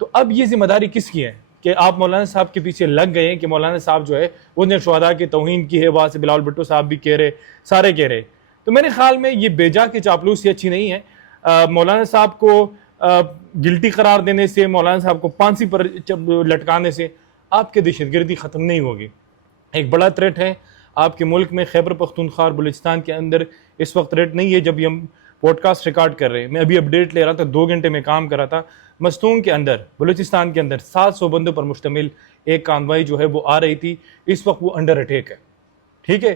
تو اب یہ ذمہ داری کس کی ہے کہ آپ مولانا صاحب کے پیچھے لگ گئے ہیں کہ مولانا صاحب جو ہے وہ نے شہداء کی توہین کی ہے, وہاں سے بلاول بھٹو صاحب بھی کہہ رہے, سارے کہہ رہے. تو میرے خیال میں یہ بیجا کی چاپلوسی اچھی نہیں ہے. مولانا صاحب کو گلٹی قرار دینے سے, مولانا صاحب کو پھانسی پر لٹکانے سے آپ کی دہشت گردی ختم نہیں ہوگی. ایک بڑا تھریٹ ہے آپ کے ملک میں, خیبر پختونخوا اور بلوچستان کے اندر اس وقت تھریٹ نہیں ہے. جب ہم پوڈ کاسٹ ریکارڈ کر رہے ہیں, میں ابھی اپڈیٹ لے رہا تھا, 2 گھنٹے میں کام کر رہا تھا, مستونگ کے اندر بلوچستان کے اندر 700 بندوں پر مشتمل ایک کانوائی جو ہے وہ آ رہی تھی. اس وقت وہ انڈر اٹیک ہے. ٹھیک ہے,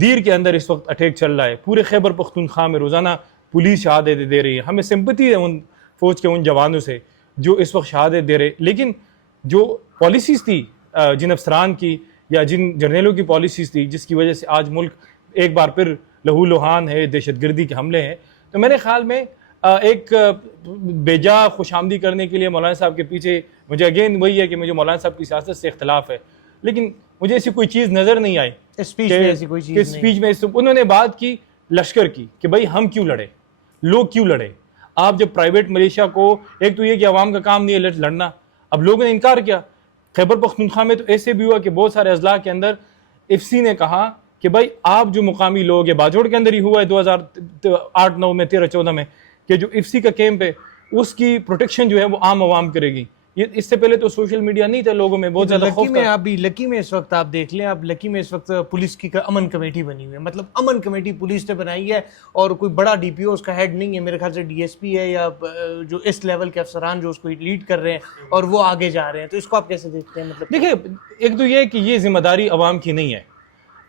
دیر کے اندر اس وقت اٹیک چل رہا ہے. پورے خیبر پختونخوا میں روزانہ پولیس شہادت دے رہی ہے. ہمیں سمپتی ہے ان فوج کے ان جوانوں سے جو اس وقت شہادت دے رہے, لیکن جو پالیسیز تھی جن افسران کی یا جن جرنیلوں کی پالیسیز تھی جس کی وجہ سے آج ملک ایک بار پھر لہو لہان ہے, دہشت گردی کے حملے ہیں. تو میرے خیال میں ایک بیجا خوش آمدی کرنے کے لیے مولانا صاحب کے پیچھے, مجھے اگین وہی ہے کہ مجھے مولانا صاحب کی سیاست سے اختلاف ہے, لیکن مجھے ایسی کوئی چیز نظر نہیں آئی اسپیچ میں. ایسی کوئی چیز اسپیچ میں انہوں نے بات کی لشکر کی کہ بھائی ہم کیوں لڑے, لوگ کیوں لڑے. آپ جب پرائیویٹ ملیشیا کو, ایک تو یہ کہ عوام کا کام نہیں ہے لڑنا, اب لوگوں نے انکار کیا. خیبر پختونخوا میں تو ایسے بھی ہوا کہ بہت سارے اضلاع کے اندر ایف سی نے کہا کہ بھائی آپ جو مقامی لوگ ہیں, باجوڑ کے اندر ہی ہوا ہے 2008-9 میں 13-14 میں, کہ جو ایف سی کا کیمپ ہے اس کی پروٹیکشن جو ہے وہ عام عوام کرے گی. یہ اس سے پہلے تو سوشل میڈیا نہیں تھا, لوگوں میں بہت زیادہ خوف تھا. لکی میں اس وقت آپ دیکھ لیں, اب لکی میں اس وقت پولیس کی امن کمیٹی بنی ہوئی ہے. مطلب امن کمیٹی پولیس نے بنائی ہے اور کوئی بڑا ڈی پی او اس کا ہیڈ نہیں ہے, میرے خیال سے ڈی ایس پی ہے یا جو اس لیول کے افسران جو اس کو لیڈ کر رہے ہیں اور وہ آگے جا رہے ہیں. تو اس کو آپ کیسے دیکھتے ہیں؟ مطلب دیکھیں, ایک تو یہ کہ یہ ذمہ داری عوام کی نہیں ہے.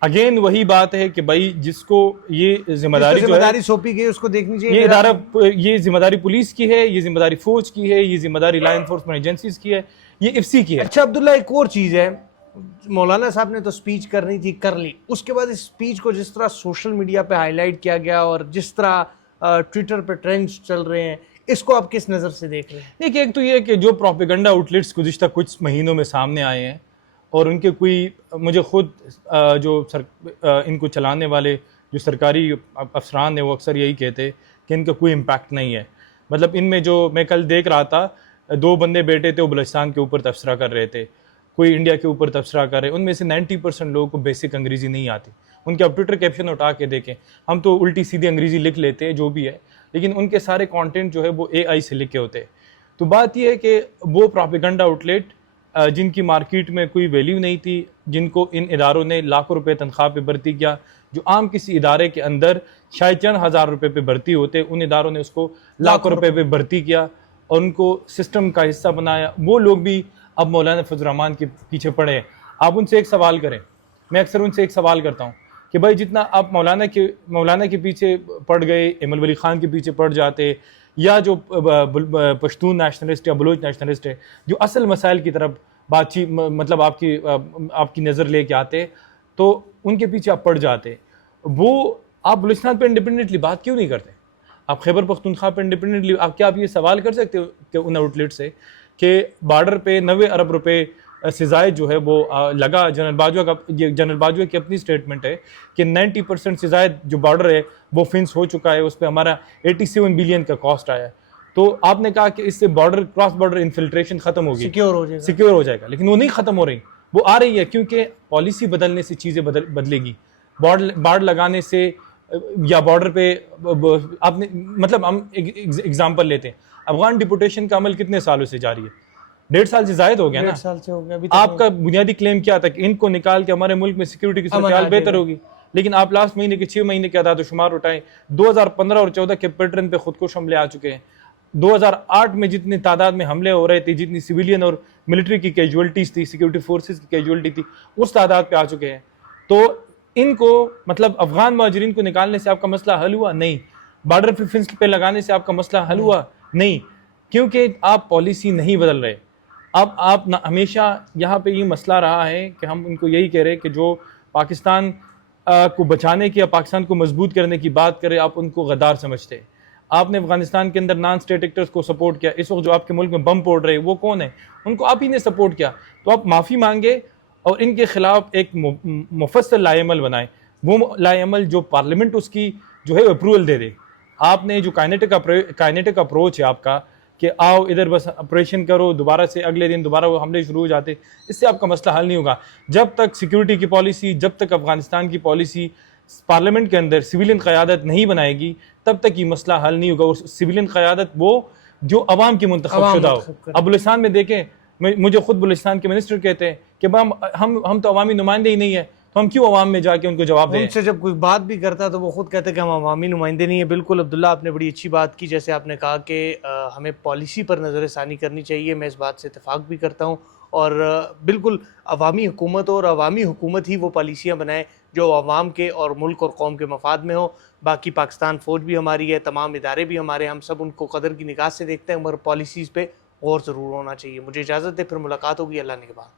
اگین وہی بات ہے کہ بھائی جس کو یہ ذمہ داری سونپی گئی اس کو دیکھنی چاہیے. یہ ادارہ, یہ ذمہ داری پولیس کی ہے, یہ ذمہ داری فوج کی ہے, یہ ذمہ داری لا انفورسمنٹ ایجنسیز کی ہے, یہ ایف سی کی ہے. اچھا عبداللہ, ایک اور چیز ہے, مولانا صاحب نے تو سپیچ کرنی تھی, کر لی. اس کے بعد اس سپیچ کو جس طرح سوشل میڈیا پہ ہائی لائٹ کیا گیا اور جس طرح ٹویٹر پہ ٹرینڈز چل رہے ہیں, اس کو آپ کس نظر سے دیکھ رہے ہیں؟ دیکھیے, ایک تو یہ کہ جو پروپیگنڈا آؤٹلیٹس گزشتہ کچھ مہینوں میں سامنے آئے ہیں اور ان کے کوئی, مجھے خود جو ان کو چلانے والے جو سرکاری افسران ہیں وہ اکثر یہی کہتے کہ ان کا کوئی امپیکٹ نہیں ہے. مطلب ان میں جو میں کل دیکھ رہا تھا, 2 بندے بیٹے تھے, وہ بلوچستان کے اوپر تبصرہ کر رہے تھے, کوئی انڈیا کے اوپر تبصرہ کر رہے. ان میں سے 90% لوگوں کو بیسک انگریزی نہیں آتی. ان کے آپ ٹویٹر کیپشن اٹھا کے دیکھیں, ہم تو الٹی سیدھی انگریزی لکھ لیتے ہیں جو بھی ہے, لیکن ان کے سارے کانٹینٹ جو ہے وہ اے آئی سے لکھے ہوتے ہیں. تو بات یہ ہے کہ وہ پروپیگنڈا آؤٹلیٹ جن کی مارکیٹ میں کوئی ویلیو نہیں تھی, جن کو ان اداروں نے لاکھوں روپے تنخواہ پہ بھرتی کیا, جو عام کسی ادارے کے اندر شاید چند ہزار روپے پہ بھرتی ہوتے, ان اداروں نے اس کو لاکھوں روپے پہ بھرتی کیا اور ان کو سسٹم کا حصہ بنایا. وہ لوگ بھی اب مولانا فضل الرحمان کے پیچھے پڑے ہیں. آپ ان سے ایک سوال کریں, میں اکثر ان سے ایک سوال کرتا ہوں کہ بھائی جتنا آپ مولانا کے پیچھے پڑ گئے, ایمل ولی خان کے پیچھے پڑ جاتے, یا جو پشتون نیشنلسٹ یا بلوچ نیشنلسٹ ہے جو اصل مسائل کی طرف بات چیت مطلب آپ کی نظر لے کے آتے, تو ان کے پیچھے آپ پڑ جاتے. وہ آپ بلوچستان پہ انڈیپینڈنٹلی بات کیوں نہیں کرتے؟ آپ خیبر پختونخوا پہ انڈیپینڈنٹلی آپ کیا آپ یہ سوال کر سکتے ہو کہ ان آؤٹلیٹ سے کہ بارڈر پہ 90 ارب روپے سے زائد جو ہے وہ لگا. جنرل باجوہ کی اپنی سٹیٹمنٹ ہے کہ 90% سے زائد جو بارڈر ہے وہ فنس ہو چکا ہے, اس پہ ہمارا 87 بلین کا کاسٹ آیا ہے. تو آپ نے کہا کہ اس سے کراس بارڈر انفلٹریشن ختم ہوگی, سیکیور ہو جائے گا, لیکن وہ نہیں ختم ہو رہی. وہ آ رہی ہے کیونکہ پالیسی بدلنے سے چیزیں بدلے گی. بارڈر لگانے سے یا بارڈر پہ آپ نے مطلب ہم ایگزامپل لیتے ہیں, افغان ڈپورٹیشن کا عمل کتنے سالوں سے جاری ہے؟ 1.5 سال سے زائد ہو گیا نا. آپ کا بنیادی کلیم کیا تھا کہ ان کو نکال کے ہمارے ملک میں سیکیورٹی کی صورتحال بہتر ہوگی, لیکن آپ لاسٹ مہینے کے 6 مہینے کے اعداد و شمار اٹھائیں, 2015 اور 14 کے پیٹرن پہ خودکش حملے آ چکے ہیں. 2008 میں جتنی تعداد میں حملے ہو رہے تھے, جتنی سویلین اور ملٹری کی کیجولٹیز تھی, سیکیورٹی فورسز کی کیجولٹی تھی, اس تعداد پہ آ چکے ہیں. تو ان کو مطلب افغان مہاجرین کو نکالنے سے آپ کا مسئلہ حل ہوا نہیں, بارڈر پہ فنس پہ لگانے سے آپ کا مسئلہ حل ہوا نہیں, کیونکہ آپ پالیسی نہیں بدل رہے. اب آپ ہمیشہ یہاں پہ یہ مسئلہ رہا ہے کہ ہم ان کو یہی کہہ رہے کہ جو پاکستان کو بچانے کی یا پاکستان کو مضبوط کرنے کی بات کرے, آپ ان کو غدار سمجھتے ہیں. آپ نے افغانستان کے اندر نان اسٹیٹ ایکٹرز کو سپورٹ کیا, اس وقت جو آپ کے ملک میں بم پھوڑ رہے وہ کون ہے؟ ان کو آپ ہی نے سپورٹ کیا. تو آپ معافی مانگے اور ان کے خلاف ایک مفصل لائحہ عمل بنائیں, وہ لائحہ عمل جو پارلیمنٹ اس کی جو ہے اپروول دے دے. آپ نے جو کائنیٹک اپروچ ہے آپ کا کہ آؤ ادھر بس آپریشن کرو, دوبارہ سے اگلے دن دوبارہ وہ حملے شروع ہو جاتے. اس سے آپ کا مسئلہ حل نہیں ہوگا. جب تک سیکیورٹی کی پالیسی, جب تک افغانستان کی پالیسی پارلیمنٹ کے اندر سویلین قیادت نہیں بنائے گی, تب تک یہ مسئلہ حل نہیں ہوگا. اور سویلین قیادت وہ جو عوام کی منتخب شدہ ہو. اب بلوچستان میں دیکھیں, مجھے خود بلوچستان کے منسٹر کہتے ہیں کہ ہم تو عوامی نمائندے ہی نہیں ہیں, تو ہم کیوں عوام میں جا کے ان کو جواب دیں. ان سے جب کوئی بات بھی کرتا ہے تو وہ خود کہتے ہیں کہ ہم عوامی نمائندے نہیں ہیں. بالکل عبداللہ, آپ نے بڑی اچھی بات کی, جیسے آپ نے کہا کہ ہمیں پالیسی پر نظر ثانی کرنی چاہیے. میں اس بات سے اتفاق بھی کرتا ہوں, اور بالکل عوامی حکومت اور عوامی حکومت ہی وہ پالیسیاں بنائے جو عوام کے اور ملک اور قوم کے مفاد میں ہو. باقی پاکستان فوج بھی ہماری ہے, تمام ادارے بھی ہمارے, ہم سب ان کو قدر کی نگاہ سے دیکھتے ہیں, مگر پالیسیز پہ غور ضرور ہونا چاہیے. مجھے اجازت دے, پھر ملاقات ہوگی اللہ نے کے بعد.